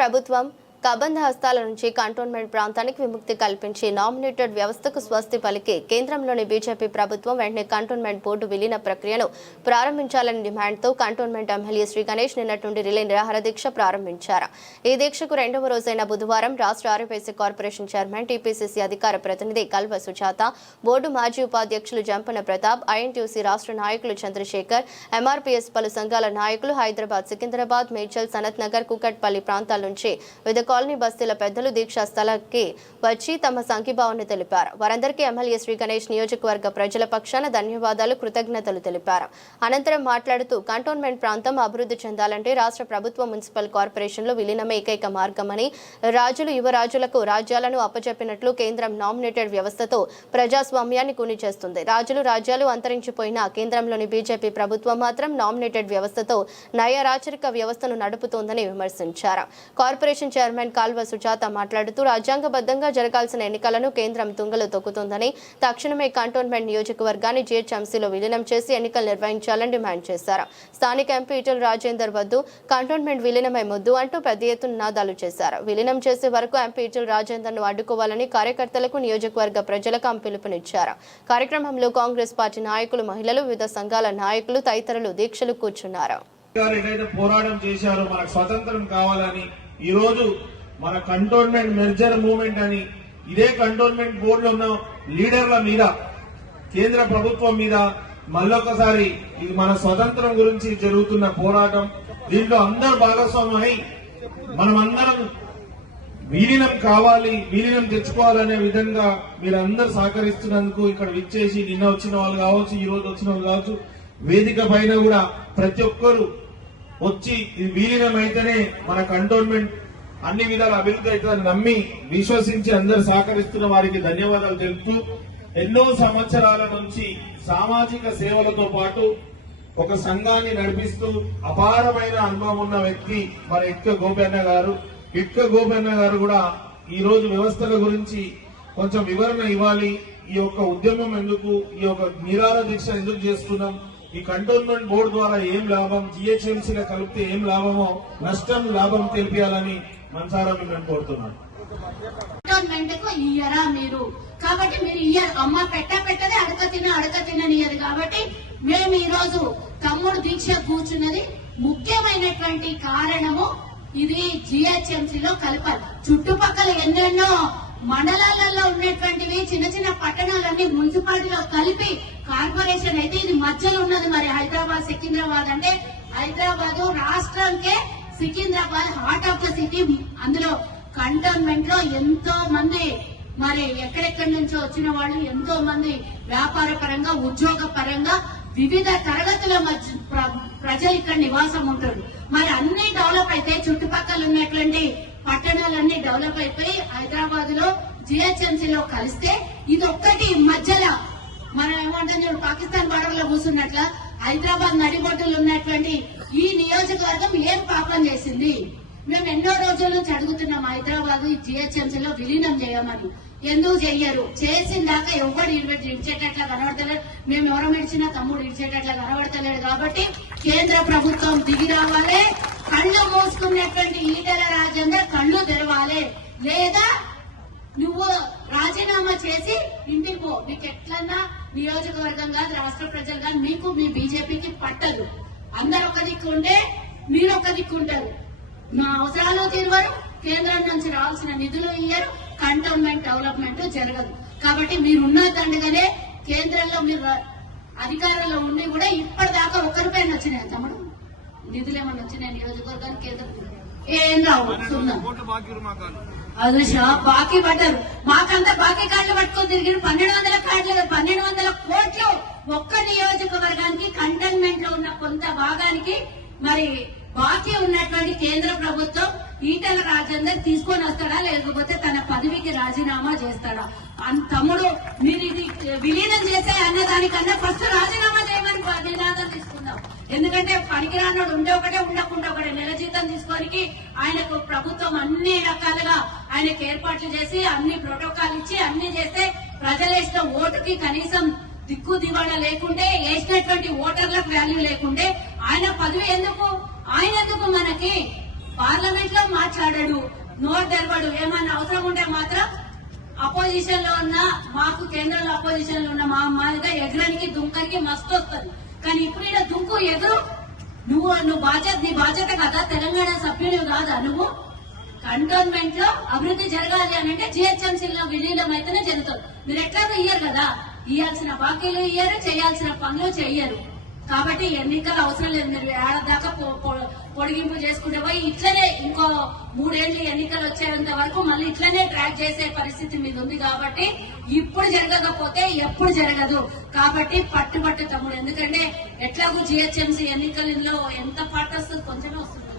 ప్రభుత్వం కబంధ హస్తాల నుంచి కంటోన్మెంట్ ప్రాంతానికి విముక్తి కల్పించి నామినేటెడ్ వ్యవస్థకు స్వస్తి పలికి కేంద్రంలోని బీజేపీ ప్రభుత్వం వెంటనే కంటోన్మెంట్ బోర్డు విలీన ప్రక్రియను ప్రారంభించాలని డిమాండ్తో కంటోన్మెంట్ ఎమ్మెల్యే శ్రీ గణేష్ నిన్నటి నుండి రిలే నిరాహార దీక్ష ప్రారంభించారు. ఈ దీక్షకు రెండవ రోజైన బుధవారం రాష్ట్ర ఆర్యవైశ్య కార్పొరేషన్ చైర్మన్ టీపీసీసీ అధికార ప్రతినిధి కల్వ సుజాత, బోర్డు మాజీ ఉపాధ్యక్షులు జంపన ప్రతాప్, ఐఎన్టీయూసీ రాష్ట్ర నాయకులు చంద్రశేఖర్, ఎంఆర్పీఎస్ పలు సంఘాల నాయకులు హైదరాబాద్, సికింద్రాబాద్, మేడ్చల్, సనత్ నగర్, కూకట్పల్లి ప్రాంతాల నుంచి వివిధ కాలనీ బస్తీల పెద్దలు దీక్షా స్థలానికి వచ్చి తమ సంఘీభావాన్ని తెలిపారు. వారందరికీ ఎమ్మెల్యే శ్రీ గణేష్ నియోజకవర్గ ప్రజల పక్షాన ధన్యవాదాలు, కృతజ్ఞతలు తెలిపారు. అనంతరం మాట్లాడుతూ కంటోన్మెంట్ ప్రాంతం అభివృద్ధి చెందాలంటే రాష్ట్ర ప్రభుత్వ మున్సిపల్ కార్పొరేషన్లో విలీనమే ఏకైక మార్గమని, రాజులు యువరాజులకు రాజ్యాలను అప్పచెప్పినట్లు కేంద్రం నామినేటెడ్ వ్యవస్థతో ప్రజాస్వామ్యాన్ని కూని చేస్తుంది. రాజ్యాలు అంతరించిపోయినా కేంద్రంలోని బీజేపీ ప్రభుత్వం మాత్రం నామినేటెడ్ వ్యవస్థతో నయరాచరిక వ్యవస్థను నడుపుతోందని విమర్శించారు. కార్పొరేషన్ చైర్మన్ కల్వ సుజాత మాట్లాడుతూ రాజ్యాంగబద్ధంగా జరగాల్సిన ఎన్నికలను కేంద్రం తుంగలో తొక్కుతోందని, తక్షణమే కంటోన్మెంట్ నియోజకవర్గాన్ని జీహెచ్ఎంసీలో విలీనం చేసి ఎన్నికలు నిర్వహించాలని డిమాండ్ చేశారు. స్థానిక ఎంపీ ఈటెల రాజేందర్ వద్దు కంటోన్మెంట్ విలీనమై ముద్దు అంటూ పెద్ద ఎత్తున నినాదాలు చేశారు. విలీనం చేసే వరకు ఎంపీ ఈటెల రాజేందర్ను అడ్డుకోవాలని కార్యకర్తలకు, నియోజకవర్గ ప్రజలకు ఆమె పిలుపునిచ్చారు. కార్యక్రమంలో కాంగ్రెస్ పార్టీ నాయకులు, మహిళలు, వివిధ సంఘాల నాయకులు తదితరులు దీక్షలు కూర్చున్నారు. పోరాటం చేశారు మనకు స్వతంత్రం కావాలని. ఈ రోజు మన కంటోన్మెంట్ మెర్జర్ మూవ్మెంట్ అని ఇదే కంటోన్మెంట్ బోర్డులో ఉన్న లీడర్ల మీద, కేంద్ర ప్రభుత్వం మీద మళ్ళొకసారి ఇది మన స్వతంత్రం గురించి జరుగుతున్న పోరాటం. దీంట్లో అందరూ భాగస్వామ్యమై మనమందరం విలీనం కావాలి, విలీనం తెచ్చుకోవాలనే విధంగా మీరందరూ సహకరిస్తున్నందుకు, ఇక్కడ విచ్చేసి నిన్న వచ్చిన వాళ్ళు కావచ్చు, ఈ రోజు వచ్చిన వాళ్ళు కావచ్చు, వేదిక పైన కూడా ప్రతి ఒక్కరు వచ్చి విలీనం అయితేనే మన కంటోన్మెంట్ అన్ని విధాల అభివృద్ధి అవుతుందని నమ్మి, విశ్వసించి అందరు సహకరిస్తున్న వారికి ధన్యవాదాలు తెలుపుతూ, ఎన్నో సంవత్సరాల నుంచి సామాజిక సేవలతో పాటు ఒక సంఘాన్ని నడిపిస్తూ అపారమైన అనుభవం ఉన్న వ్యక్తి మన ఇట్క గోపన్న గారు. ఇట్క గోపన్న గారు కూడా ఈ రోజు వ్యవస్థల గురించి కొంచెం వివరణ ఇవ్వాలి. ఈ యొక్క ఉద్యమం ఎందుకు, ఈ యొక్క నిరాహార దీక్ష ఎందుకు చేస్తున్నాం, ఈ కంటోన్మెంట్ బోర్డు ద్వారా ఏం లాభం, జిహెచ్ఎంసీలో కలిపితే ఏం లాభమో, నష్టం లాభం తెలిపాలని మనసారా మిమ్మల్ని కోరుతున్నాను. కంటోన్మెంట్ కు ఇయ్యరా మీరు? కాబట్టి మీరు ఇయ్యరు. అమ్మ పెట్టదే అడక తిననియదు. కాబట్టి మేము ఈ రోజు తమ్ముడు దీక్ష కూర్చున్నది ముఖ్యమైనటువంటి కారణము ఇది జిహెచ్ఎంసీలో కలపాలి. చుట్టుపక్కల ఎన్నెన్నో మండలాలలో ఉన్నటువంటివి చిన్న చిన్న పట్టణాలన్నీ మున్సిపాలిటీలో కలిపి కార్పొరేషన్ అయితే ఇది మధ్యలో ఉన్నది. మరి హైదరాబాద్, సికింద్రాబాద్ అంటే హైదరాబాద్ రాష్ట్రానికే Secunderabad heart of the city. అందులో కంటోన్మెంట్ లో ఎంతో మంది మరి ఎక్కడెక్కడి నుంచో వచ్చిన వాళ్ళు, ఎంతో మంది వ్యాపార పరంగా, ఉద్యోగ పరంగా వివిధ తరగతుల ప్రజలు ఇక్కడ నివాసం ఉంటారు. మరి అన్ని డెవలప్ అయితే చుట్టుపక్కల ఉన్నటువంటి పట్టణాలన్నీ డెవలప్ అయిపోయి హైదరాబాద్ లో జిహెచ్ఎంసీలో కలిస్తే ఇది ఒక్కటి మధ్యలో మనం ఏమంటాం, పాకిస్తాన్ బార్డర్ లో కూర్చున్నట్ల హైదరాబాద్ నడిబొడ్డులు ఉన్నటువంటి ఈ నియోజకవర్గం ఏం పాపం చేసింది? మేము ఎన్నో రోజుల నుంచి అడుగుతున్నాం హైదరాబాద్ జిహెచ్ఎంసీలో విలీనం చేయమని. ఎందుకు చెయ్యరు? చేసిన దాకా ఎవరు ఇడిచేటట్లా కనబడతలేడు. మేము ఎవరం ఇడిచినా తమ్ముడు ఇడిచేటట్లా కనబడతలేడు. కాబట్టి కేంద్ర ప్రభుత్వం దిగి రావాలి. కళ్ళు మూసుకున్నటువంటి ఈటెల రాజేందర్ కళ్ళు తెరవాలి. లేదా నువ్వు రాజీనామా చేసి ఇంటికి పో. మీకు ఎట్లన్నా నియోజకవర్గం కాదు, రాష్ట్ర ప్రజలు కాదు, మీకు మీ బీజేపీకి పట్టదు. అందరు ఒక దిక్కు ఉంటే మీరు ఒక దిక్కు ఉంటారు. మా అవసరాలు తీరువరు, కేంద్రం నుంచి రావాల్సిన నిధులు ఇయ్యరు, కంటోన్మెంట్ డెవలప్మెంట్ జరగదు. కాబట్టి మీరున్న దండగానే కేంద్రంలో మీరు అధికారంలో ఉండి కూడా ఇప్పటిదాకా ఒక్కరిపైన వచ్చినాయి తమ్ముడు నిధులు ఏమన్నా వచ్చినాయి నియోజకవర్గానికి? కేంద్రం ఏం రావు. అది బాకీ పడ్డారు. మాకంతా బాకీ కార్డులు పట్టుకొని తిరిగి 1200 కార్డులు, 1200 కోట్లు ఒక్క నియోజకవర్గానికి కంటోన్మెంట్ లో ఉన్న కొంత భాగానికి మరి బాకీ ఉన్నటువంటి కేంద్ర ప్రభుత్వం ఈటెల రాజేందర్ తీసుకొని వస్తాడా, లేకపోతే తన పదవికి రాజీనామా చేస్తాడా? తమ్ముడు మీరు ఇది విలీనం చేసే అన్నదానికన్నా ఫస్ట్ రాజీనామా చేయమని నినాదం తీసుకుందాం. ఎందుకంటే పనికిరానోడు ఉండే ఒకటే, ఉండకుండా ఒకటే. నెల జీతం తీసుకోనికి ఆయనకు ప్రభుత్వం అన్ని రకాలుగా ఆయనకు ఏర్పాట్లు చేసి అన్ని ప్రోటోకాల్ ఇచ్చి అన్ని చేస్తే ప్రజల ఇష్టం ఓటుకి కనీసం దిక్కు దివాళ లేకుంటే, వేసినటువంటి ఓటర్లకు వాల్యూ లేకుంటే ఆయన పదవి ఎందుకు? ఆయన ఎందుకు మనకి పార్లమెంట్ లో మాట్లాడాడు, నోరు తెరవడు. ఏమన్నా అవసరం ఉంటే మాత్రం అపోజిషన్ లో ఉన్న మాకు కేంద్రంలో అపోజిషన్ లో ఉన్న మా అమ్మాయిగా ఎగరనికి దుంకనికి మస్తు వస్తుంది. కానీ ఇప్పుడు ఇక్కడ దుంకు ఎదురు నువ్వు నీ బాధ్యత కదా, తెలంగాణ సభ్యులు కాదా నువ్వు? కంటోన్మెంట్ లో అభివృద్ధి జరగాలి అని అంటే జిహెచ్ఎంసీలో విలీనం అయితేనే జరుగుతుంది. మీరు ఎట్లాగో ఇయ్యరు కదా, ఇయ్యాల్సిన బాకీలు ఇయ్యరు, చేయాల్సిన పనులు చెయ్యరు. కాబట్టి ఎన్నికలు అవసరం లేదు. మీరు ఏడాదాకా పొడిగింపు చేసుకుంటే పోయి ఇట్లనే ఇంకో 3 ఏళ్ళు ఎన్నికలు వచ్చేంత వరకు మళ్ళీ ఇట్లనే ట్రాక్ చేసే పరిస్థితి మీద ఉంది. కాబట్టి ఇప్పుడు జరగకపోతే ఎప్పుడు జరగదు. కాబట్టి పట్టు తమ్ముడు, ఎందుకంటే ఎట్లాగూ జిహెచ్ఎంసీ ఎన్నికల్లో ఎంత పాట వస్తుంది, కొంచెమే వస్తుంది.